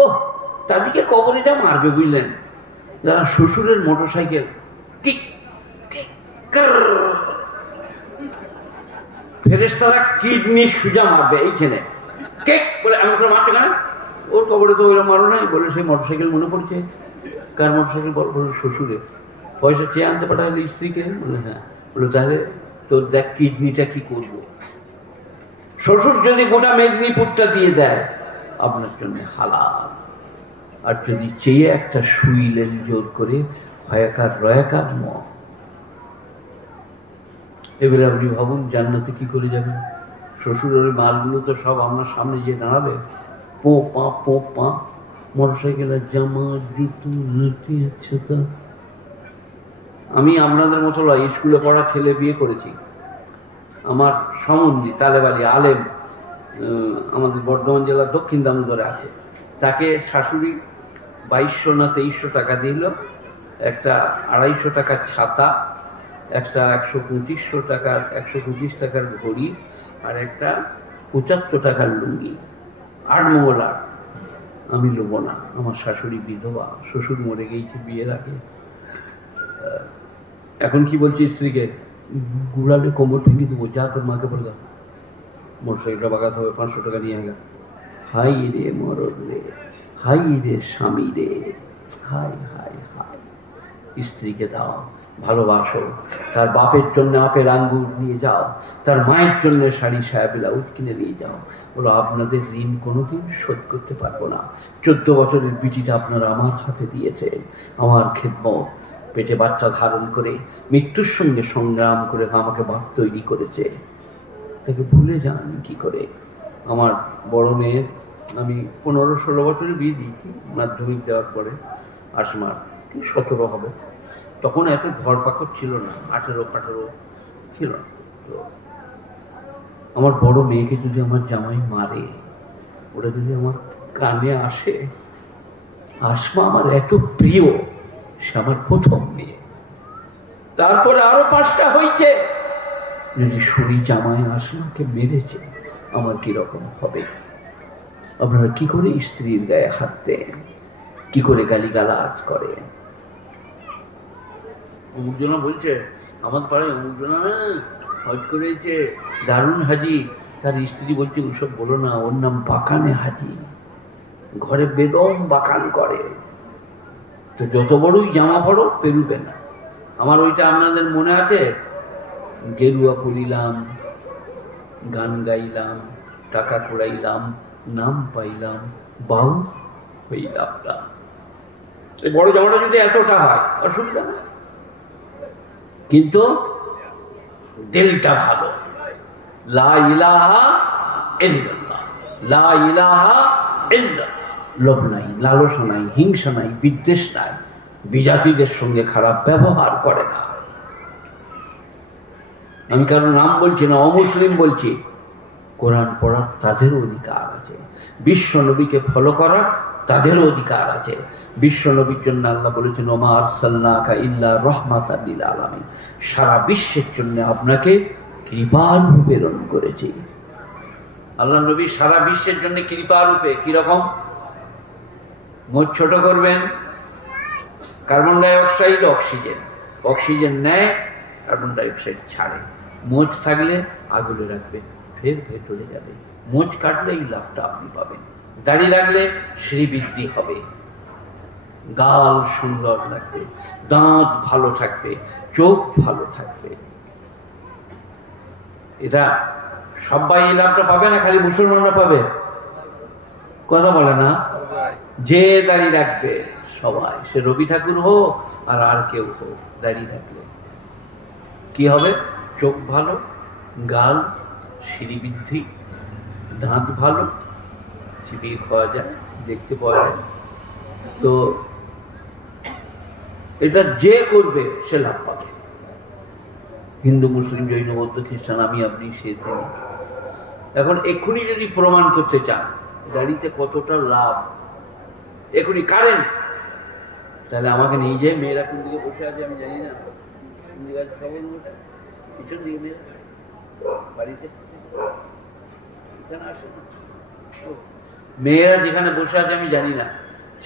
ও তাদেরকে কবরেটা মারবে বুঝলেন, যারা শ্বশুরের মোটরসাইকেল টিক টিক ফেরেশতারা কিডনি সুজা মারবে এইখানে কেক বলে এমন করে মারতে কেন, ওর কবরে তো ওইরকম মারো নাই বলে সেই মোটরসাইকেল মনে পড়ছে। কার মোটরসাইকেল বল, শ্বশুরের। পয়সা চেয়ে আনতে পাঠালে স্ত্রীকে, বলে হ্যাঁ, বলে তাহলে তোর দেখ কিডনিটা কি করবো। শ্বশুর যদি গোটা মেদিনীপুরটা দিয়ে দেয় আপনার জন্য হালাল, আর যদি চেয়ে একটা শুইলেন জোর করে হয়াকার রয়াকার ম, এবারে আপনি ভাবুন জান্নাতে কি করে যাবেন। শ্বশুরের মালগুলো তো সব আপনার সামনে যে দাঁড়াবে, পো পা মোটরসাইকেলের জামা জুতো লুটি ছোটা। আমি আপনাদের মতো স্কুলে পড়া ছেলে বিয়ে করেছি। আমার সম্বন্ধী তালেবালি আলেম আমাদের বর্ধমান জেলার দক্ষিণ দামোদরে আছে, তাকে শাশুড়ি 2200 না 2300 টাকা দিল, একটা 250 টাকার ছাতা, একটা 125 টাকার ঘড়ি, আর একটা 75 টাকার লুঙ্গি। 8 মঙ্গলার। আমি লোবো না, আমার শাশুড়ি বিধবা, শ্বশুর মরে গিয়েছে বিয়ের আগে। এখন কি বলছি স্ত্রীকে, গুড়ালে কোমর ভেঙে দেবো, যা তোর মাকে বলে দাও, মোটরসাইকেলটা বাগাতে হবে, 500 টাকা নিয়ে গেল। হাই রে মরদ রে, হাই রে স্বামী রে, হাই হাই হাই। স্ত্রীকে দাও, ভালোবাসো, তার বাপের জন্য আপেল আঙ্গুর নিয়ে যাও, তার মায়ের জন্য শাড়ি সায়া ব্লাউজ কিনে নিয়ে যাও। বলো আপনাদের ঋণ কোনোদিন শোধ করতে পারবো না। 14 বছরের বিটিটা আপনারা আমার হাতে দিয়েছেন, আমার খেদমত, পেটে বাচ্চা ধারণ করে মৃত্যুর সঙ্গে সংগ্রাম করে আমাকে বাপ তৈরি করেছে, তাকে ভুলে যান কি করে। আমার বড় মেয়ে আমি 15-16 বছরে বিয়ে দিয়েছি, মাধ্যমিক দেওয়ার পরে। আসমার 17 হবে, তখন এত ধরপাকড় ছিল না, 18-15 ছিল না। তো আমার বড় মেয়েকে যদি আমার জামাই মারে, ওরা যদি আমার কানে আসে, আসমা আমার এত প্রিয়, সে আমার প্রথম মেয়ে, তারপরে আরো 5টা হয়েছে। যদি শুনি জামাই আসমাকে মেরেছে, আমার কিরকম হবে। আপনারা কি করে স্ত্রীর গায়ে হাত দেন, কি করে গালিগালাজ করেন। অমুক জনা বলছে আমার পাড়ায় অমুক জনা হজ করেছে, দারুণ হাজি, তার স্ত্রী বলছে ওসব বলো না, ওর নাম বাকানে হাজি, ঘরে বেদম বাকান করে। তো যত বড়ই জামা পড়ো পেরুবে না। আমার ওইটা আপনাদের মনে আছে, গেরুয়া পড়িলাম, গান গাইলাম, টাকা কুড়াইলাম, নাম পাইলাম, বাউ হইলাম না। এই বড় জামাটা যদি এতটা হয় অসুবিধা না, কিন্তু দিলটা ভালো। লা ইলাহা ইল্লাল্লাহ, লা ইলাহা ইল্লাল্লাহ। লোভ নাই, লালসা নাই, হিংসা নাই, বিদ্বেষ নাই, বিজাতিদের সঙ্গে খারাপ ব্যবহার করে না। আমি কারো নাম বলছি না, অমুসলিম বলছি। কোরআন পড়ার তাদেরও অধিকার আছে, বিশ্ব নবীকে ফলো করার তাদেরও অধিকার আছে। বিশ্ব নবীর জন্য আল্লাহ বলেছেন ওমা আরসালনাকা ইল্লা রাহমাতাল লিল আলামিন, সারা বিশ্বের জন্য আপনাকে কৃপারূপে প্রেরণ করেছি। আল্লাহ নবী সারা বিশ্বের জন্য কৃপারূপে। কিরকম? মোট ছোট করবেন, carbon die oxide oxygen, oxygen নেয়, কার্বন ডাই অক্সাইড ছাড়ে। মোচ থাকলে আগুলে রাখবে, ফের ভেতরে যাবে। মোচ কাটলে এই লাভটা আপনি পাবেন। দাড়ি রাখলে শ্রীবৃদ্ধি হবে, গাল সুন্দর লাগবে, দাঁত ভালো থাকবে, চোখ ভালো থাকবে। এটা সবাই এই লাভটা পাবে না, খালি মুসলমানরা পাবে? কথা বলে না? যে দাড়ি রাখবে সবাই, সে রবি ঠাকুর হোক আর কেউ হোক, দাড়ি রাখলে কি হবে? চোখ ভালো, গাল শ্রীবৃদ্ধি, দাঁত ভালো, চিবিয়ে খাওয়া যায়, দেখতে পাওয়া যায়। তো এটা যে করবে সে লাভ পাবে। হিন্দু, মুসলিম, জৈন, বৌদ্ধ, খ্রিস্টান, আমি আপনি সে তিনি। এখন এক্ষুনি যদি প্রমাণ করতে চান দাড়িতে কতটা লাভ, এক্ষুনি কারেন্ট, তাহলে আমাকে নিয়ে যায়। মেয়েরা কোন দিকে বসে আছে আমি জানি না, পিছন দিকে মেয়েরা বাড়িতে, এখানে আসে না। মেয়েরা যেখানে বসে আছে আমি জানি না,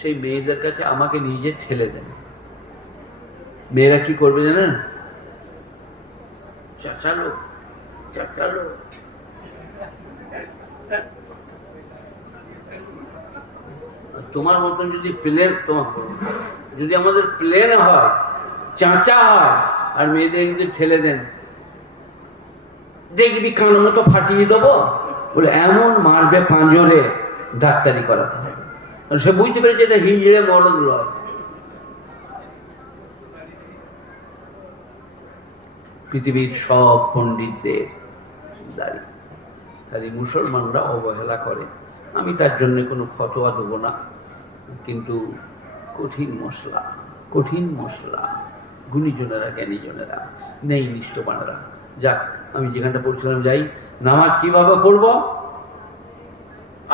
সেই মেয়েদের কাছে আমাকে নিজে ঠেলে দেন। মেয়েরা কি করবে জানেন? চাচালো চাচালো, তোমার মতন যদি প্লেন, তোমার যদি আমাদের প্লেন হয়, চাচা হয়, আর মেয়েদের যদি ঠেলে দেন, দেখবি কানের মতো ফাটিয়ে দেবো বলে এমন মারবে পাঁজরে, ডাক্তারি করাতে হবে। সে বুঝতে পেরেছে এটা হিজড়ে মরদ নয়। পৃথিবীর সব পণ্ডিতদের দাঁড়িয়ে খালি মুসলমানরা অবহেলা করে। আমি তার জন্য কোনো ফতোয়া দেবো না, কিন্তু কঠিন মশলা, কঠিন মশলা, গুণীজনেরা, জ্ঞানীজনেরা, নেই নিষ্ঠবানেরা। যাক, আমি যেখানটা পড়ছিলাম যাই। নামাজ কিভাবে পড়বো?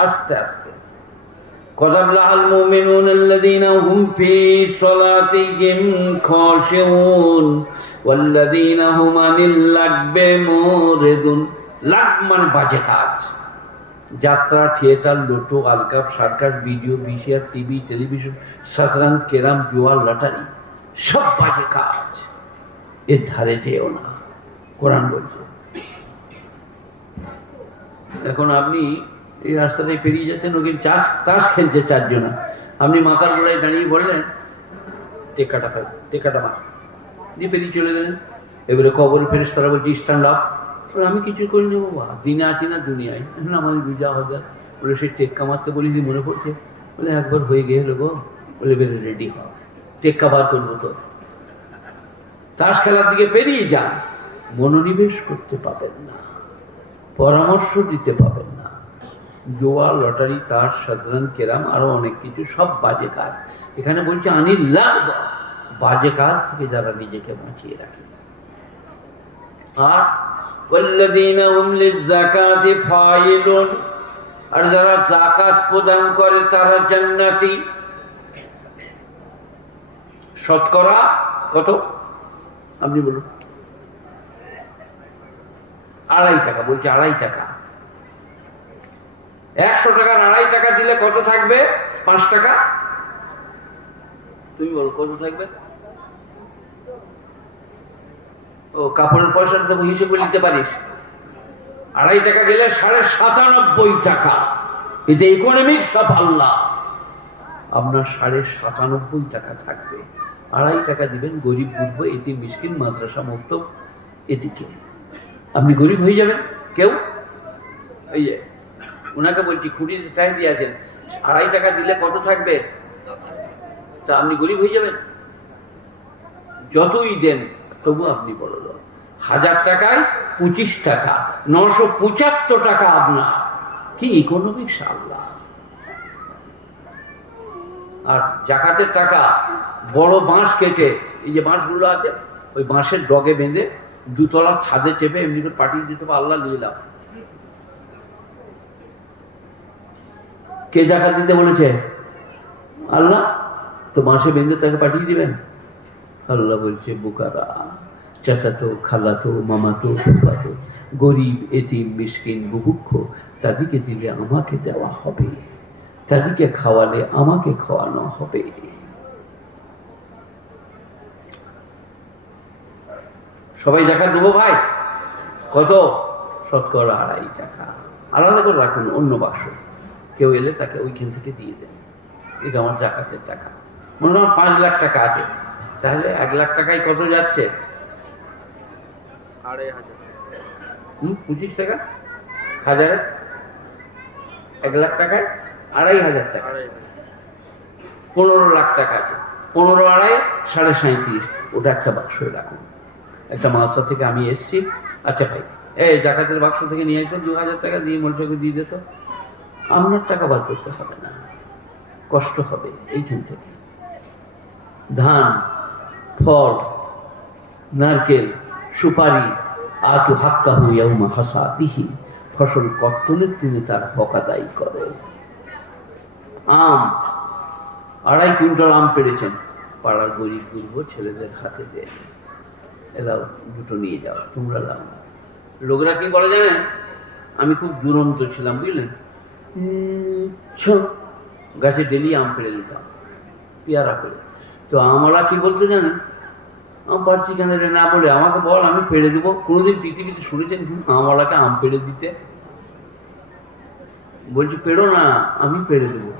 আস্তে আস্তে। قد أفلح المؤمنون الذين هم في صلاتهم خاشعون والذين هم عن اللغو معرضون। লাগ মানে বাজে কাজ, যাত্রা, থিয়েটার, লোটো, আলকাপ, circus, video, VCR, TV, television, শতরঞ্জ, ক্যারাম, জুয়া, লটারি, সব বাজে কাজ, এর ধারে যেও না, কোরআন বলছে। এখন আপনি এই রাস্তাটাই পেরিয়ে যাচ্ছেন, ওকে তাস খেলছে চারজনা, আপনি মাথার গোড়ায় দাঁড়িয়ে বললেন টেকাটা মার দিয়ে পেরিয়ে চলে গেলেন। এবারে কবর ফেরেশতারা বলছে স্ট্যান্ড আপ। আমি কিছু করে নেবো, দিনে আছি না দুনিয়ায়, এখন আমাদের বুঝা হবে। বলে সে টেক্কা মারতে বলি, মনে পড়ছে, বলে একবার হয়ে গেল গো, বলে বেরো রেডি হ, টেক্কা বার করবো। তো তাস খেলার দিকে পেরিয়ে যান, মনোনিবেশ করতে পাবেন না, পরামর্শ দিতে পাবেন না। জোয়া, লটারি, তাস, শতরঞ্জ, ক্যারাম, আরো অনেক কিছু, সব বাজে কাজ। এখানে বলছে আনিল্লাহ, বাজে কাজ থেকে যারা নিজেকে বাঁচিয়ে রাখে। আর ওয়াল্লাযীনা হুম লিয-যাকাতি ফাইলুন, আর যারা যাকাত প্রদান করে তারা জান্নাতি। শতকরা কত আপনি বলুন? 2.5 টাকা। বলছে 2.5 টাকা। 100 টাকার 2.5 টাকা দিলে কত থাকবে? 5 টাকা। তুমি বলো কত থাকবে? ও কাপড়ের পয়সাটা তো হিসেবে নিতে পারিস। 2.5 টাকা গেলে 97.5 টাকা। এটা ইকোনমিক্স অফ আল্লাহ। আপনার 97.5 টাকা থাকবে। 2.5 টাকা দিবেন গরিব গুরব, এতিম মিসকিন, মাদ্রাসা মুক্ত, এদিকে আপনি গরিব হয়ে যাবেন। কেউ এই যে ওনাকে বলছি খুঁটিতে চাই দিয়েছেন, 2.5 টাকা দিলে কত থাকবে? তা আপনি গরিব হয়ে যাবেন। যতই দেন তবু আপনি বড় লোক। 1000 টাকায় 25 টাকা, 975 টাকা আপনার। কি ইকোনমিক্স আল্লাহ। আর জাকাতের টাকা বড় বাঁশ কেটে, এই যে বাঁশগুলো আছে, ওই বাঁশের ডগে বেঁধে 2 তলার ছাদে চেপে এমনি করে পাঠিয়ে দিতে হবে, আল্লাহ নিয়ে নাও। কে জাকাত দিতে বলেছে? আল্লাহ। তো বাঁশে বেঁধে তাকে পাঠিয়ে দিবেন? আল্লাহ বলছে বুকারা, চাচাতো, খালাতো, মামাতো, ফুফাতো, গরিব, এতিম, মিসকিন, বুভুক্ষ, তাদেরকে দিলে আমাকে দেওয়া হবে, তাদেরকে খাওয়ালে আমাকে খাওয়ানো হবে। সবাই জাকাত দেবো ভাই? কত? শতকরা 2.5 টাকা। আলাদা করে রাখুন অন্য বাক্স, কেউ এলে তাকে ওইখান থেকে দিয়ে দেন। এটা আমার জাকাতের টাকা। মনে হয় 5 লাখ টাকা আছে, তাহলে 1 লাখ টাকায় কত যাচ্ছে? 25 টাকা 1000, 1 লাখ টাকায় 2,500 টাকা, 15 লাখ টাকা আছে। 15 2.5 37.5, ওটা একটা বাক্সে রাখুন। একটা মাদ্রাসা থেকে আমি এসছি, আচ্ছা ভাই এই জাকাতের বাক্স থেকে নিয়ে আসতো 2000 টাকা দিয়ে মলচকে দিয়ে দিত। আপনার টাকা বার করতে হবে না, কষ্ট হবে এইখান থেকে। ধান, ফল, নারকেল, সুপারি, আতু হাক্কাহু ইয়াউমা হাসাদিহি, ফসল কর্তনের দিনে তার হক আদায় করে। আম 2.5 কুইন্টাল আম পেড়েছেন, পাড়ার গরিব গুরব ছেলেদের হাতে দেয়, এলাও 2টো নিয়ে যাও, তোমরা লাও। লোকরা কি বলে জানেন? আমি খুব দুরন্ত ছিলাম বুঝলেন, গাছে ডেলি আম পেড়ে দিতাম, পেয়ারা করে। তো আমরা কি বলতো জানেন, আম পারছি কেন রে না বলে, আমাকে বল আমি পেড়ে দেবো। কোনোদিন পৃথিবীতে শুনেছেন আমরাকে আম পেড়ে দিতে? বলছি পেড়ো না, আমি পেড়ে দেবো।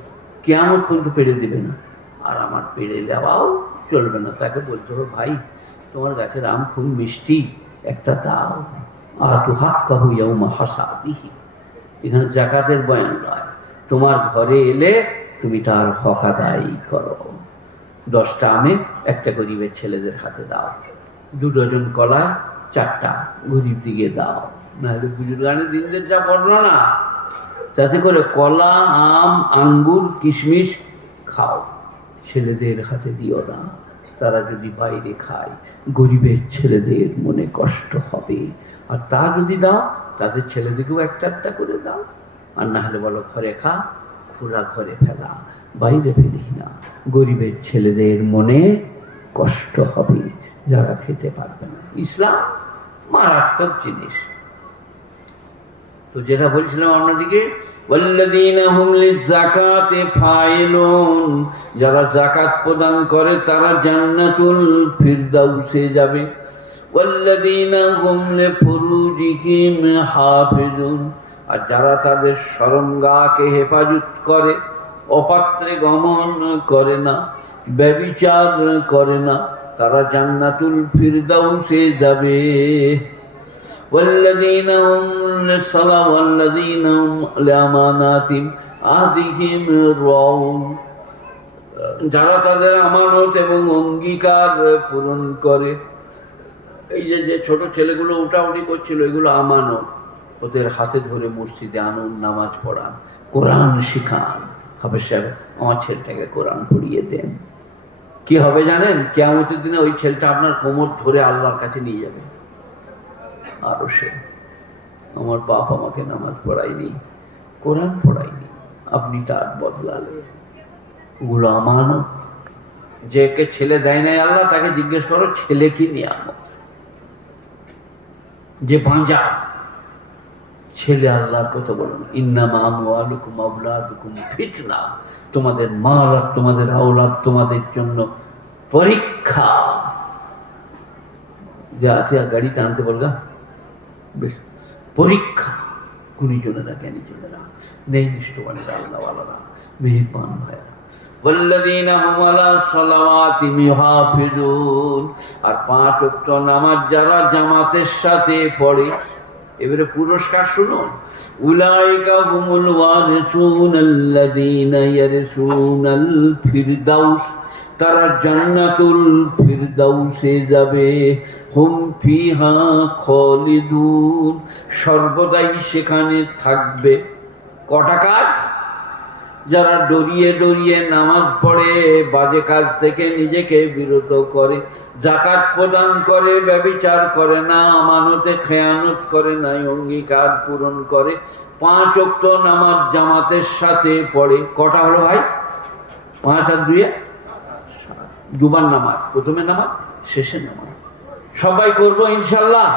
কেমন পর্যন্ত পেড়ে দেবে না, আর আমার পেড়ে দেওয়াও চলবে না। তাকে বলতে হবে, ভাই তোমার গাছের আম খুব মিষ্টি, একটা দাও। আতু হাত কাহু ইয়াউমা হাসাদিহি। এখানে জাকাতের বয়ান নয়, তোমার ঘরে এলে তুমি তার হক আদায় করো। 10টা আমে একটা গরিবের ছেলেদের হাতে দাও, 2 ডজন কলা 4টা গরিব দিকে দাও। নাহলে বুজুর্গানের দিনদের যা বর্ণনা, তাতে করে কলা, আম, আঙ্গুর, কিশমিশ খাও, ছেলেদের হাতে দিও না। তারা যদি বাইরে খায় গরিবের ছেলেদের মনে কষ্ট হবে। আর তা যদি দাও তাদের ছেলেদেরকেও একটা একটা করে দাও। আর না হলে বলো ঘরে খা, খোলা ঘরে ফেলা, বাইরে ফেলিস না, গরিবের ছেলেদের মনে কষ্ট হবে যারা খেতে পারবে না। ইসলাম মারাত্মক জিনিস। তো যেটা বলছিলাম অন্যদিকে, ওয়াল্লাযীনা হুম লিয-যাকাতি ফাইলুন, যারা যাকাত প্রদান করে তারা জান্নাতুল ফিরদাউসে যাবে। ওয়াল্লাযীনা হুম লিফুরুজিহিম হাফিজুন, আর যারা তাদের শরমগাহকে হেফাজত করে, অপাত্রে গমন করে না, ব্যভিচার করে না, তারা জান্নাতুল ফিরদাউসে যাবে। والذين هم للصلاة والذين هم لأماناتهم عهدهم راعون, যারা তাদের আমানত এবং অঙ্গীকার পূরণ করে। এই যে ছোট ছেলেগুলো উঠাউঠি করছিল, এগুলো আমানত। ওদের হাতে ধরে মসজিদে আনুন, নামাজ পড়ান, কোরআন শিখান। হাফেজ সাহেব আমার ছেলেটাকে কোরআন পড়িয়ে দেন। কি হবে জানেন? কিয়ামতের দিনে ওই ছেলেটা আপনার কোমর ধরে আল্লাহর কাছে নিয়ে যাবে। আরো সে, আমার বাপ আমাকে নামাজ পড়ায়নি, কোরআন পড়ায়নি, আপনি তার বদলালে। ওগুলো আমানত। যে কে ছেলে দেয় নাই আল্লাহ, তাকে জিজ্ঞেস করো ছেলে কি নিয়ামত। যে বাঁজা ছেলে, আল্লাহর কথা বলুন, ইন্নামা আমওয়ালুকুম আওলাদুকুম ফিতনা, তোমাদের মাল আর তোমাদের আওলাদ তোমাদের জন্য পরীক্ষা। যে আছে গাড়ি টানতে বলগা, বেশ পরীক্ষা। গুণীজনেরা, জ্ঞানীজনেরা, নেই নিষ্ঠবানেরা, আল্লাহওয়ালারা, মেহেরবান ভাইয়া। والذين هم على صلواتهم يحافظون, আর 5 ওয়াক্ত নামাজ যারা জামাতের সাথে পড়ে। এবারে পুরস্কার শুনুন, উলাইকা হুমুল ওয়ারিসুন আল্লাযীনা ইয়ারিসুনাল ফিরদাউস, তারা জান্নাতুল ফিরদাউসে যাবে। হুম ফিহা খালিদুন, সর্বদাই সেখানে থাকবে। কটা কাজ? যারা ডরিয়ে ডরিয়ে নামাজ পড়ে, বাজে কাজ থেকে নিজেকে বিরত করে, যাকাত প্রদান করে, ব্যভিচার করে না, আমানতে খেয়ানত করে না, অঙ্গীকার পূরণ করে, 5 ওয়াক্ত নামাজ জামাতের সাথে পড়ে। কটা হলো ভাই? 5 আর 2 দুবার নামাজ, প্রথমে নামাজ, শেষে নামাজ। সবাই করবো ইনশাল্লাহ।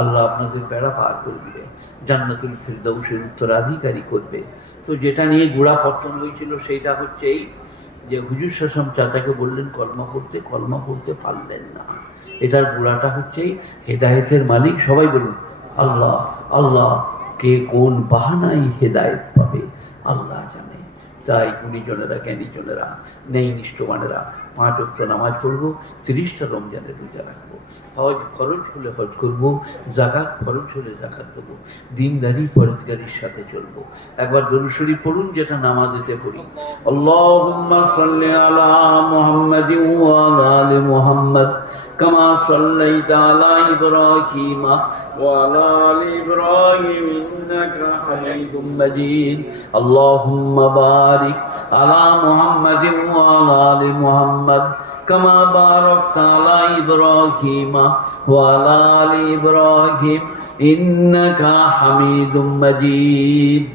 আল্লাহ আপনাদের বেড়া পার করে দিবে, জান্নাতুল ফিরদাউসের উত্তরাধিকারী করবে। তো যেটা নিয়ে গোড়াপত্তন হয়েছিল সেইটা হচ্ছে এই যে হুজুর শাসম চাচাকে বললেন কলমা পড়তে পারলেন না। এটার গোড়াটা হচ্ছে হেদায়েতের মালিক। সবাই বলুন আল্লাহ। আল্লাহ কে কোন বাহানায় হেদায়েত পাবে আল্লাহ জানে। তাই গুণীজনেরা, জ্ঞানীজনেরা, নেই নিষ্ঠবানেরা 5 ওয়াক্ত নামাজ পড়বো, 30টা রমজানের রোজা রাখবো, হজ ফরজ হলে হজ করবো, যাকাত ফরজ হলে যাকাত দেবো, দিনদারি পরেজগারির সাথে চলবো। একবার দরুদ শরীফ পড়ুন, যেটা নামাজেতে পড়ি। আল্লাহুম্মা সাল্লি আলা মুহাম্মাদিন ওয়া আলা আলি মুহাম্মাদ কামা সাল্লাইতা আলা ইব্রাহিম ওয়া আলা আলি ইব্রাহিম ইন্নাকা হামিদুম মাজিদ। আল্লাহুম্মা বারিক আলা মুহাম্মাদিন ওয়া আলা আলি মুহাম্মাদ কামা বারাকতা আলা ইব্রাহিম ওয়া আলা আলি ইব্রাহিম ইন্নাকা হামিদুম মাজিদ।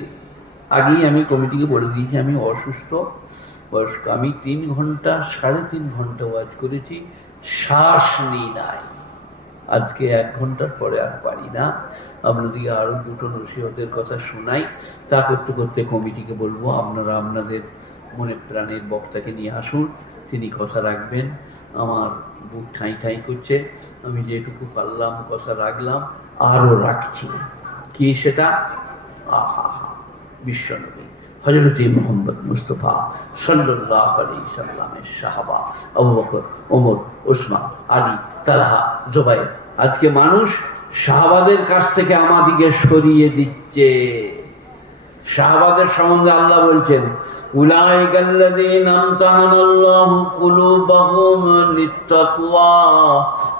আগেই আমি কমিটিকে বলে দিয়েছি আমি অসুস্থ বয়স্ক। আমি 3 ঘন্টা 3.5 ঘন্টা ওয়াজ করেছি, শ্বাস নিই নাই। আজকে 1 ঘন্টার পরে আর পারি না, আপনাদেরকে আরও 2টো নসিহতের কথা শোনাই। তা করতে করতে কমিটিকে বলবো আপনারা আপনাদের মনের প্রাণের বক্তাকে নিয়ে আসুন, তিনি কথা রাখবেন। আমার বুক ঠাঁই ঠাঁই করছে, আমি যেটুকু পারলাম কথা রাখলাম, আরও রাখছি। কি সেটা? আহা বিশ্বনবী হযরত মুহাম্মদ মুস্তাফা সাল্লাল্লাহু আলাইহি সাল্লামের সাহাবা আবু বকর, ওমর, ওসমান, আলী, তালহা, জুবাইর। আজকে মানুষ সাহাবাদের কাছ থেকে আমাদিকে সরিয়ে দিচ্ছে। সাহাবাদের সম্বন্ধে আল্লাহ বলছেন, উলাইকাল্লাযীনা আমতাহানাল্লাহু কুলুবাহুম লিত্তাকওয়া।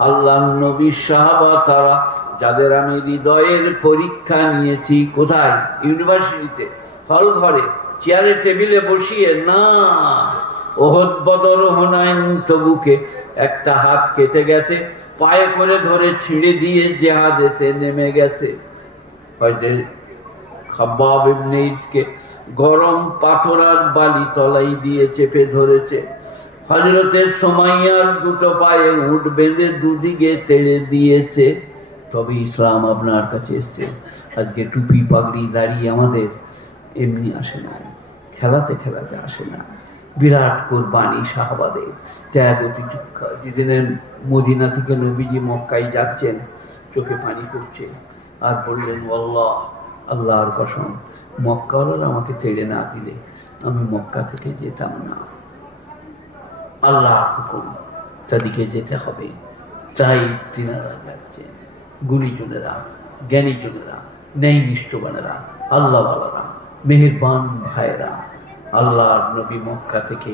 আল্লাহর নবী সাহাবা তারা যাদের আমি হৃদয়ের পরীক্ষা নিয়েছি। কোথায়? ইউনিভার্সিটিতে, হল ঘরে, চেয়ারে টেবিলে বসিয়ে না। ওহদ, বদর, হুনাইন, তবুকে একটা হাত কেটে গেছে, পায়ে করে ধরে ছিঁড়ে দিয়ে জিহাদেতে নেমে গেছে। হয়তো খাব্বাব ইবনে ঈদকে গরম পাথর আর বালি তলাই দিয়ে চেপে ধরেছে। হযরতে সুমাইয়ার 2টো পায়ে উট বেঁধে দুদিকে তেড়ে দিয়েছে। তবে ইসলাম আপনার কাছে এসছে। আজকে টুপি পাগড়ি দাঁড়িয়ে আমাদের এমনি আসে না, খেলাতে খেলাতে আসে না। বিরাট কোরবানি সাহাবাদের, ত্যাগ অতিযোগ্য। যেদিনের মদিনা থেকে নবীজি মক্কায় যাচ্ছেন, চোখে পানি পড়ছে আর বললেন, আল্লাহ, আল্লাহর কসম, মক্কাওয়ালারা আমাকে তেড়ে না দিলে আমি মক্কা থেকে যেতাম না। আল্লাহর হুকুম, তাদেরকে যেতে হবে। তাই তিনারা যাচ্ছেন। গুণীজনেরা, জ্ঞানীজনেরা, ন্যায়নিষ্ঠবানেরা, আল্লাহওয়ালারা, মেহেরবান ভাইরা, আল্লাহর নবী মক্কা থেকে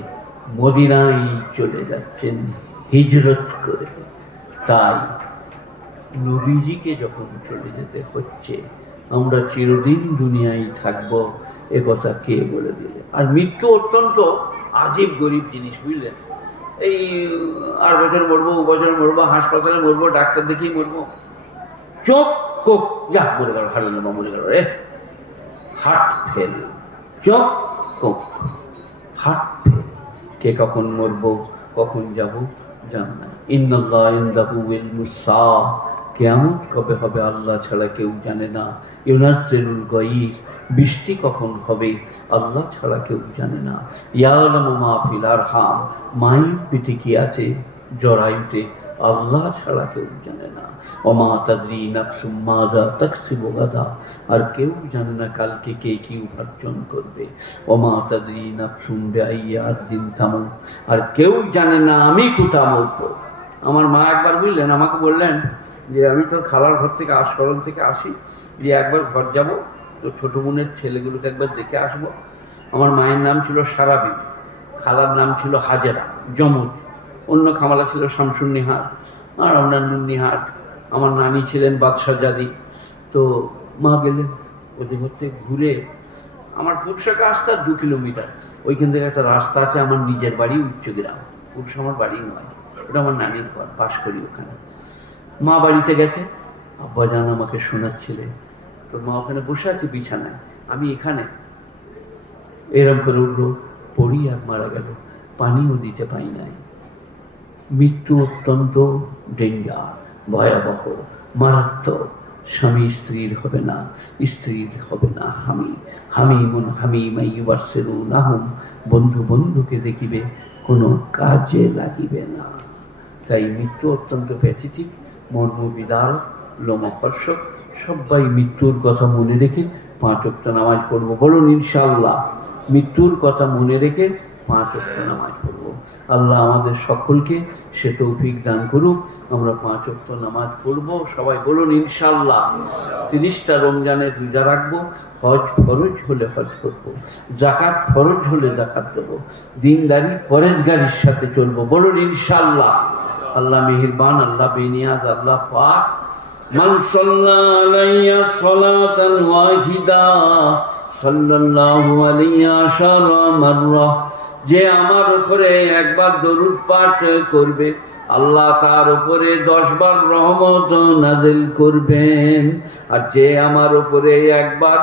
মদিনায় চলে যাচ্ছেন হিজরত করে। তাই নবীজিকে যখন চলে যেতে হচ্ছে, আমরা চিরদিন দুনিয়ায় থাকবো, এ কথা কে বলে দিলে? আর মৃত্যু অত্যন্ত আজীব গরিব জিনিস, বুঝলেন? এই 8 বছর মরবো, 2 বছর মরবো, হাসপাতালে মরবো, ডাক্তার দেখেই মরবো। চোখ কোক যা মরে গেল, ভালো না মরে গেল রে, হার্ট ফেল। চোখ কোক, হার্ট ফেল। কে কখন মরবো, কখন যাব জান না। ইন্নাল্লাহ ইনদাহু ইলমুস সাআ, কিয়ামত কবে হবে আল্লাহ ছাড়া কেউ জানে না। ইউনাজ্জিলুল গায়স, বৃষ্টি কখন হবে আল্লাহ ছাড়া কেউ জানে না। ইয়ালামু মা ফিল আরহাম, মায়ের পেটে কি আছে জরায়ুতে আল্লাহ ছাড়া কেউ জানে না। ওমা তাদরি নাফসুম মাযা তাকসিবু গাদা, আর কেউ জানে না কালকে কে কি উপার্জন করবে। ওমা তাদরি নাফসুম বিআইয়ি আরদিন তামুত, আর কেউ জানে না আমি কোথায় মরবো। আমার মা একবার বুঝলেন আমাকে বললেন যে আমি তোর খালার ঘর থেকে আশকরণ থেকে আসি, যে একবার ঘর যাব, তো ছোট বোনের ছেলেগুলোকে একবার দেখে আসবো। আমার মায়ের নাম ছিল সারাবি, খালার নাম ছিল হাজেরা জমজ, অন্য খামালা ছিল শামসুন নিহার আর আপনার নুন নিহার। আমার নানি ছিলেন বাদশাহ জাদি। তো মা গেলেন ওদের ঘর ঘুরে, আমার পুরসাকে আসতে 2 কিলোমিটার, ওইখান থেকে একটা রাস্তা আছে আমার নিজের বাড়ি উচ্চগ্রাম। পুরসা আমার বাড়ি নয়, ওটা আমার নানির ঘর, পাশ করি ওখানে। মা বাড়িতে গেছে, আব্বাজান আমাকে শোনাচ্ছিলেন। তো মা ওখানে বসে আছে বিছানায়, আমি এখানে। এরম করে উঠলো, পড়ি আর মারা গেল, পানিও দিতে পাই নাই। মৃত্যু অত্যন্ত ডেঞ্জার, ভয়াবহ, মারাত্মক। স্বামী স্ত্রীর হবে না, স্ত্রীর হবে না হামি। হামিমুন হামিমাই ইউবাসসিরুনাহুম, বন্ধু বন্ধুকে দেখিবে, কোনো কাজে লাগিবে না। তাই মৃত্যু অত্যন্ত প্যাথেটিক, মর্মবিদারক, লোমহর্ষক। সবাই মৃত্যুর কথা মনে রেখে 5 ওয়াক্ত নামাজ পড়বো। বলুন ইনশাআল্লাহ। মৃত্যুর কথা মনে রেখে 5 ওয়াক্ত নামাজ পড়বো। আল্লাহ আমাদের সকলকে সে তৌফিক দান করুক। আমরা 5 ওয়াক্ত নামাজ পড়বো, সবাই বলুন ইনশাআল্লাহ। 30টা রমজানের রোজা রাখবো, হজ ফরজ হলে হজ করবো, যাকাত ফরজ হলে যাকাত দেবো, দিনদারি পরেজগারির সাথে চলবো। বলুন ইনশাআল্লাহ। আল্লাহ মেহেরবান, আল্লাহ বেনিয়াজ, আল্লাহ পাক। মান সাল্লা আলাইয়া সালাতান ওয়াহিদা সাল্লাল্লাহু আলাইহি আশারা মাররা, যে আমার উপরে একবার দরুদ পাঠ করবে আল্লাহ তার উপরে 10 বার রহমত নাযিল করবেন। আর যে আমার উপরে একবার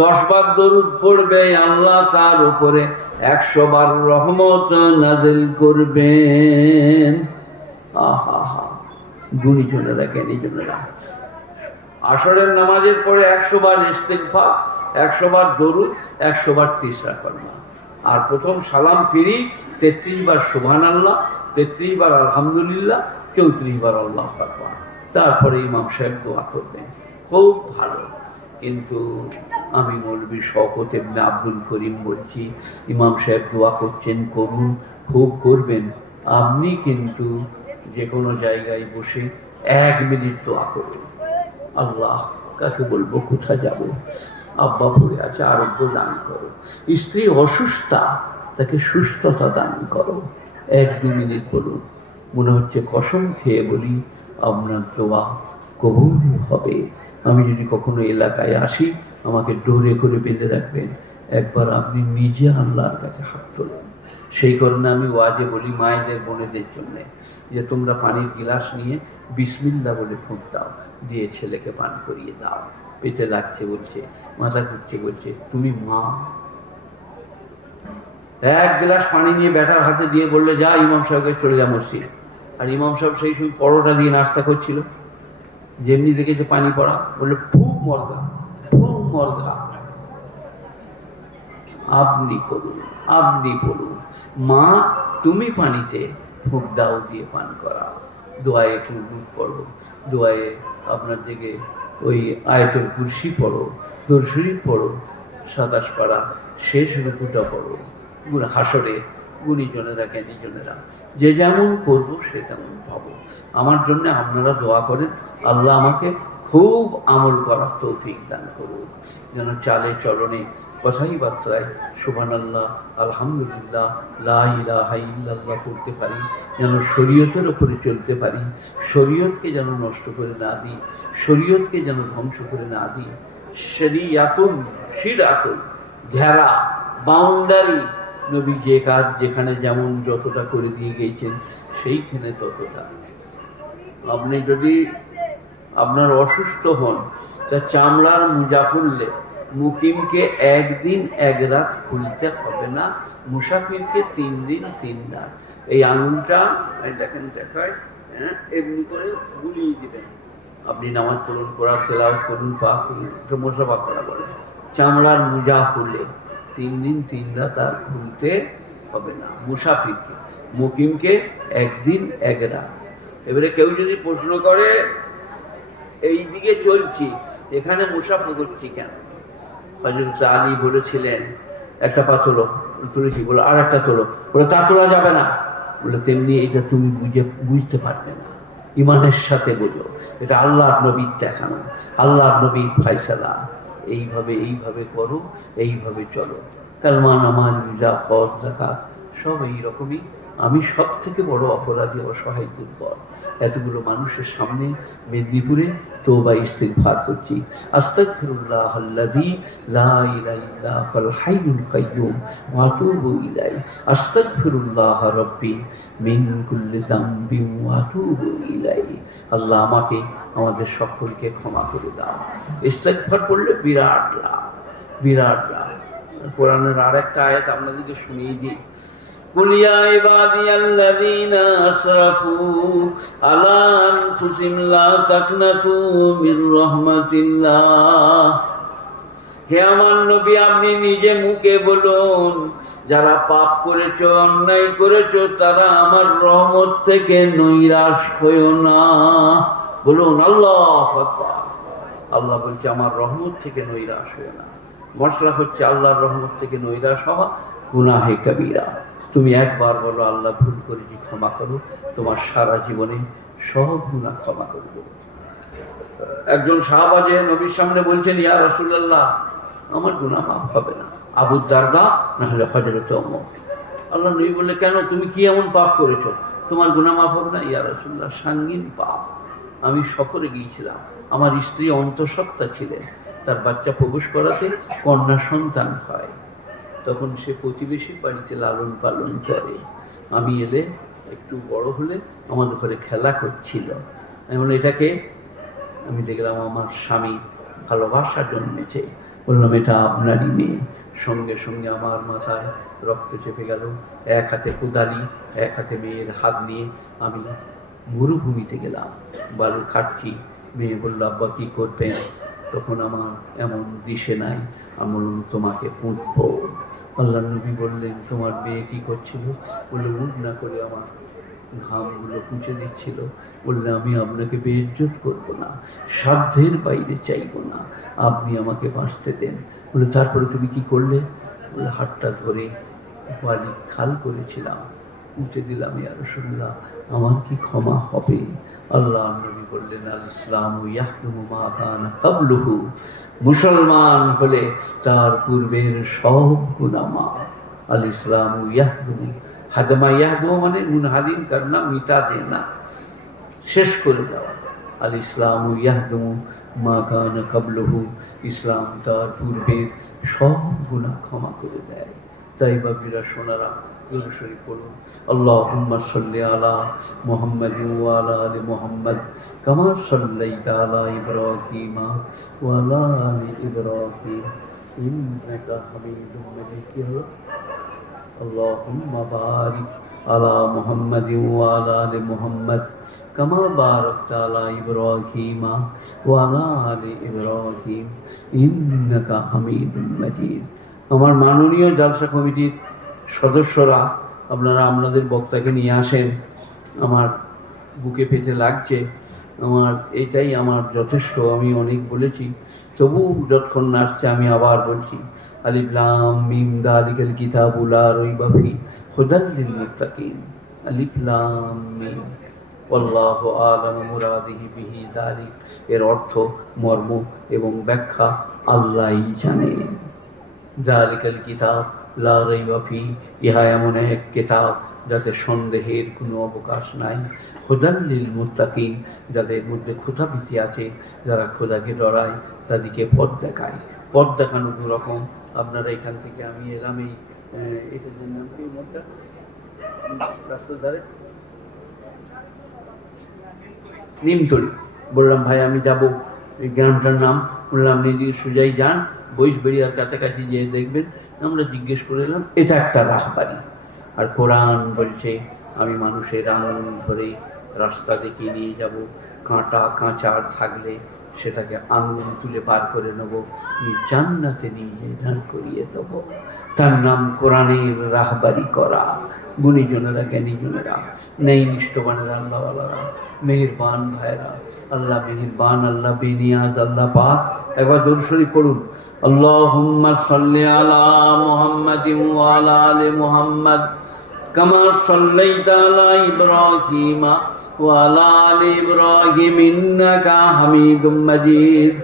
10 বার দরুদ পড়বে আল্লাহ তার উপরে 100 বার রহমত নাযিল করবেন। আহা, গুণীজনেরা জ্ঞানীজনেরা। আসরের নামাজের পরে 100 বার ইস্তিগফার, 100 বার দরুদ, 100 বার তিসরা কলমা। আর প্রথম সালাম ফিরি 33 বার সুবহানাল্লাহ, 33 বার আলহামদুলিল্লাহ, 34 বার আল্লাহু আকবার। তারপরে ইমাম সাহেব দোয়া করবেন, খুব ভালো। কিন্তু আমি মৌলভী শওকত ইবনে আব্দুল করিম বলছি, ইমাম সাহেব দোয়া করছেন, করুন, খুব করবেন। আপনি কিন্তু যে কোনো জায়গায় বসে 1 মিনিট দোয়া করুন। আল্লাহ, কাকে বলবো, কোথায় যাব, আব্বা পড়ে আছে, আরোগ্য দান করো, স্ত্রী অসুস্থা, তাকে সুস্থতা দান করো। 1-2 মিনিট বলুন। মনে হচ্ছে কসম খেয়ে বলি, আপনার দোয়া কবুল হবে। আমি যদি কখনো এলাকায় আসি, আমাকে ডোরে করে বেঁধে রাখবেন। একবার আপনি নিজে আল্লাহর কাছে হাত তোলেন। সেই কারণে আমি ওয়াজে বলি মায়েদের বোনেদের জন্য, যে তোমরা পানির গিলাস নিয়ে বিসমিল্লাহ বলে ফুঁক দাও, দিয়ে ছেলেকে পান করিয়ে দাও। পেটে লাগছে বলছে, মাথা ঘুরছে বলছে, তুমি মা। 1 গ্লাস পানি নিয়ে বেটার হাতে দিয়ে বললে, যা ইমাম সাহেবকে চলে যা মসজিদ। আর ইমাম সাহেব সেই সময় পরোটা দিয়ে নাস্তা করছিল, যেমনি দেখেছে পানি পড়া, বললে খুব মর্গা, খুব মর্গা। আপনি করুন, আপনি বলুন, মা তুমি পানিতে ফুঁক দাও, দিয়ে পান করা। দোয়ায়ে কুনুত পড়ো, দোয়ায়ে আপনার দিকে ওই আয়াতুল কুরসি পড়ো, দরুদ শরীফ পড়ো, 27 পারা শেষ রুকুটা পড়ো। হাসরে গুণীজনেরা জ্ঞানীজনেরা যে যেমন করবো সে তেমন পাবো। আমার জন্য আপনারা দোয়া করেন, আল্লাহ আমাকে খুব আমল করার তৌফিক দান করুন, যেন চালে চলনে কথাই বার্তায় সুবহানাল্লাহ, আলহামদুলিল্লাহ, লা ইলাহা ইল্লাল্লাহ করতে পারি, যেন শরীয়তের উপরে চলতে পারি, শরীয়তকে যেন নষ্ট করে না দিই, শরীয়তকে যেন ধ্বংস করে না দিই। শরিয়াতুন শিরাতুন, ঘেরা, বাউন্ডারি। নবী যে কাজ যেখানে যেমন যতটা করে দিয়ে গিয়েছেন, সেইখানে ততটা। আপনি যদি আপনার অসুস্থ হন, তা চামড়ার মোজা খুললে মুকিমকে 1 দিন 1 রাত খুলতে হবে না, মুসাফিরকে 3 দিন 3 রাত। এই আঙুলটা দেখেন দেখায়, এমনি করে গুলিয়ে দিবেন। আপনি নামাজ পড়ুন, কোরআন তেলাওয়াত করুন, পাক করুন, মোসাফা করা বলে। চামড়ার মোজা খুললে 3 দিন 3 রাত আর খুলতে হবে না মুসাফিরকে, মুকিমকে 1 দিন 1 রাত। এবারে কেউ যদি প্রশ্ন করে, এই দিকে চলছি, এখানে মুসাফা করছি কেন? হযরত আলী বলেছিলেন, একটা পা তোলো, তুলেছি, বলে আর একটা তোলো, বলে তা তোলা যাবে না। বলে তেমনি এটা তুমি বুঝতে পারবে না, ইমানের সাথে বোঝো, এটা আল্লাহর নবীর দেখানো, আল্লাহর নবীর ফয়সালা। এইভাবে করো, এইভাবে চলো। কালমা, নামাজ, রোজা, হজ, যাকাত সব এইরকমই। আমি সব থেকে বড় অপরাধী, অসহায়, দুর্বল। এতগুলো মানুষের সামনে মেদিনীপুরে তওবা ইস্তিগফার করছি, আস্তাগফিরুল্লাহাল্লাযী লা ইলাহা ইল্লা হুয়াল হাইয়ুল কাইয়্যুম ওয়া আতুবু ইলাইহি, আস্তাগফিরুল্লাহ রাব্বি মিন কুল্লি যামবিন ওয়া আতুবু ইলাইহি। আল্লাহ আমাকে, আমাদের সকলকে ক্ষমা করে দাও। ইস্তিগফার করলে বিরাট লাভ, বিরাট লাভ। কোরআনের আরেকটা আয়াত আপনাদেরকে শুনিয়ে দিই, কুল ইয়া ইবাদিয়াল্লাযীনা আসরাফু আলা আনফুসিহিম লা তাকনাতু মির রাহমাতিল্লাহ। হে আমার নবী, আপনি নিজে মুখে বলুন, যারা পাপ করেছো, অন্যায় করেছো, তারা আমার রহমত থেকে নৈরাশ হয়ো না। বলুন আল্লাহু আকবার। আল্লাহ বলছে আমার রহমত থেকে নৈরাশ হয়ো না। মশলা হচ্ছে আল্লাহর রহমত থেকে নৈরাশ হওয়া গুনাহে কবিরা। তুমি একবার বলো, আল্লাহ ভুল করেছি, ক্ষমা করো, তোমার সারা জীবনে সব গুনাহ ক্ষমা করবো। একজন সাহাবা যে নবীর সামনে বলছেন, ইয়া রাসূলুল্লাহ, আমার গুনাহ মাফ হবে না, আবু দারদা না হলে হযরত ওমর। আল্লাহ নবী বললেন, কেন, তুমি কি এমন পাপ করেছো তোমার গুনাহ মাফ হবে না? ইয়া রাসূলুল্লাহ, সাঙ্গীন পাপ। আমি সফরে গিয়েছিলাম, আমার স্ত্রী অন্তঃসত্ত্বা ছিলেন, তার বাচ্চা প্রবেশ করাতে কন্যা সন্তান হয়, তখন সে প্রতিবেশী বাড়িতে লালন পালন করে। আমি এলে, একটু বড় হলে আমাদের ঘরে খেলা করছিল, এমন এটাকে আমি দেখলাম আমার স্বামী ভালোবাসা জন্মেছে, বললাম এটা আপনারই মেয়ে। সঙ্গে সঙ্গে আমার মাথায় রক্ত চেপে গেল, এক হাতে কোদালি, এক হাতে মেয়ের হাত নিয়ে আমি মরুভূমিতে গেলাম, বালু খাটছি। মেয়ে বলল, আব্বা কি করবেন? তখন আমার এমন দিশে নাই, আমি বললাম তোমাকে পুঁতবো। আল্লাহ নবী বললেন, তোমার মেয়ে কি করছিল? বললো উঠ না করে আমার ঘামগুলো মুছে দিচ্ছিল। বললে আমি আপনাকে বেইজ্জত করবো না, সাধ্যের বাইরে চাইবো না, আপনি আমাকে বাঁচতে দেন। বলে তারপরে তুমি কি করলে? বলে হাতটা ধরে বালি খাল করেছিলাম, মুছে দিলাম। ইয়া রাসূলুল্লাহ, আমার কি ক্ষমা হবে? আল্লাহ নবী বললেন, আল ইসলামু ইয়াহকুমু মা কানা ক্বাবলুহু, মুসলমান হলে তার পূর্বের সব গুনাহ মাফ। আল ইসলামু ইয়াহকুমু, হাদমা ইয়াহকুমু মানে মুনহাদিম করনা, মিটা দেনা, শেষ করে দেওয়া। আল ইসলামু ইয়াহকুমু মা কানা ক্বাবলুহু, ইসলাম তার পূর্বের সব গুনাহ ক্ষমা করে দেয়। তাই বাবিরা সোনারা, দুরূদ শরীফ পড়ুন। আল্লাহুম্মা সাল্লি আলা মুহাম্মাদ ওয়া আলা আলি মুহাম্মাদ কামা সাল্লাইতা আলা ইব্রাহিম ওয়া আলা আলি ইব্রাহিম ইন্নাকা হামিদুম মাজিদ। কি হলো? আল্লাহুম্মা বারিক আলা মুহাম্মাদ ওয়া আলা আলি মুহাম্মাদ কামা বারাকতা আলা ইব্রাহিম ওয়া আলা আলি ইব্রাহিম ইন্নাকা হামিদুম মাজিদ। আমার মাননীয় জালসা কমিটির সদস্যরা, আপনারা আপনাদের বক্তাকে নিয়ে আসেন। আমার বুকে পেটে লাগছে, আমার এটাই আমার যথেষ্ট। আমি অনেক বলেছি, তবু যতক্ষণ না আসছে আমি আবার বলছি, আলিফ লাম মিম যালিকাল কিতাবু লা রাইবা ফীহি হুদাল লিল মুত্তাকিন। আলিফ লাম মিম আল্লাহু আ'লামু মুরাদিহি বিহি যালিক। এর অর্থ, মর্ম এবং ব্যাখ্যা আল্লাহই জানেন। যালিকাল কিতাব লা রাইবা ফীহি, ইহা এমন এক কিতাব যাতে সন্দেহের কোনো অবকাশ নাই। হুদাল লিল মুত্তাকিন, যাদের মধ্যে খোদাভীতি আছে, যারা খোদাকে ডরায়, তাদেরকে পথ দেখায়। পথ দেখানো দু রকম। আপনারা এখান থেকে, আমি এলাম এই এটার নাম কি, মধ্যে রাস্তার ধারে নিমতলি। বললাম ভাই আমি যাব, এই গ্রামটার নাম। বললাম এদিকে সোজাই যান, বইসবেড়িয়ার কাছাকাছি যেয়ে দেখবেন। আমরা জিজ্ঞেস করে এলাম, এটা একটা রাহবাড়ি। আর কোরআন বলছে, আমি মানুষের আঙুল ধরে রাস্তা দেখিয়ে নিয়ে যাব, কাঁটা কাঁচার থাকলে সেটাকে আঙুল তুলে পার করে নেবো, জান্নাতে নিয়ে দাঁড় করিয়ে দেবো। তার নাম কোরআনের রাহবারি করা। গুণীজনেরা, জ্ঞানীজনেরা, নেই নিষ্ঠবানেরা, আল্লাহওয়ালারা, মেহেরবান ভাইরা, আল্লাহ মেহেরবান, আল্লাহ বেনিয়াজ, আল্লাহ পাক। একবার দুরূদ শরীফ পড়ুন। আল্লাহুম্মা সাল্লি আলা মুহাম্মাদিন ওয়া আলা আলি মুহাম্মাদ কামা সাল্লাইতা আলা ইব্রাহিম ওয়া আলা আলি ইব্রাহিম ইন্নাকা হামিদুম মাজিদ।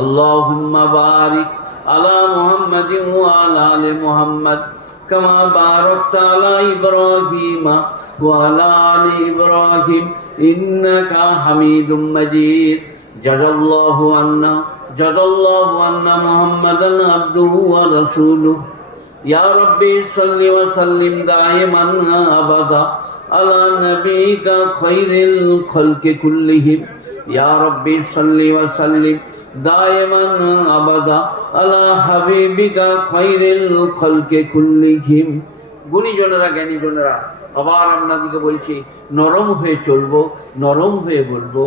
আল্লাহুম্মা বারিক আলা মুহাম্মাদিন ওয়া আলা আলি মুহাম্মাদ কামা বারাকতা আলা ইব্রাহিম ওয়া আলা আলি ইব্রাহিম ইন্নাকা হামিদুম মাজিদ। জাযাল্লাহু আন্না মুহাম্মাদান আবদুহু ওয়া রাসূলুহু। ইয়া রাব্বি সাল্লি ওয়া সাল্লিম দাইমান আবাদা আলা নবিকা খায়রিল খালকি কুল্লিহিম। ইয়া রাব্বি সাল্লি ওয়া সাল্লিম দাইমান আবাদা আলা হাবিবিকা খায়রিল খালকি কুল্লিহিম। গুণীজনেরা, জ্ঞানীজনেরা, আবার আপনাদেরকে বলছি, নরম হয়ে চলবো, নরম হয়ে বলবো,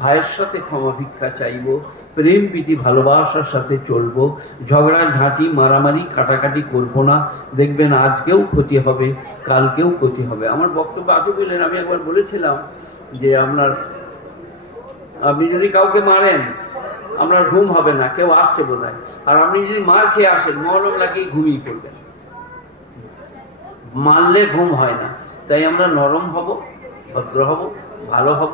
ভাইয়ের সাথে ক্ষমা ভিক্ষা চাইবো, প্রেম প্রীতি ভালোবাসার সাথে চলবো, ঝগড়া ঝাঁটি মারামারি কাটাকাটি করবো না। দেখবেন আজকেও ক্ষতি হবে, কালকেও ক্ষতি হবে। আমার বক্তব্য আগে বললেন, আমি একবার বলেছিলাম যে আপনি যদি কাউকে মারেন, আপনার ঘুম হবে না, কেউ আসছে বোধ হয়। আর আপনি যদি মার খেয়ে আসেন, মহলম লাগিয়ে ঘুমিয়ে পড়বেন। মারলে ঘুম হয় না। তাই আমরা নরম হব, ভদ্র হব, ভালো হব,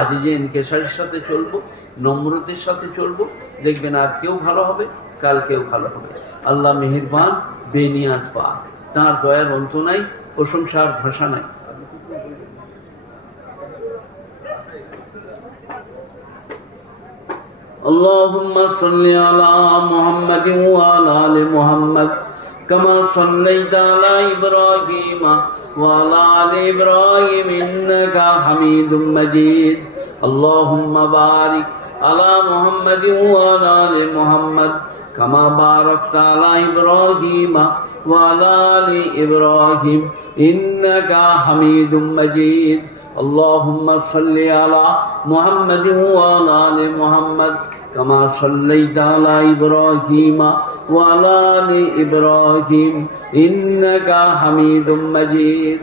আজিজে ইনকেশারের সাথে চলবো, নম্রতের সাথে চলবো। দেখবেন আজকেও ভালো হবে, কালকেও ভালো হবে। আল্লাহ মেহেরবান, বেনিয়াজ পাক, তাঁর দয়ার অন্ত নাই, প্রশংসার ভাষা নাই। আল্লাহুম্মা সাল্লি আলা মুহাম্মাদিন ওয়া আলা আলি মুহাম্মাদ কামা সাল্লাইতা আলা ইব্রাহিম ওয়া আলা আলি ইব্রাহিম ইন্নাকা হামিদুম মাজিদ। আল্লাহুম্মা বারিক আলা মুহাম্মাদিন ওয়া আলা আলি মুহাম্মাদ কামা বারাকতা আলা ইব্রাহিম ওয়া আলা আলি ইব্রাহিম ইন্নাকা হামিদুম মাজিদ। اللهم صل على محمد وعلى آل محمد كما صليت على إبراهيم وعلى آل إبراهيم إنك حميد مجيد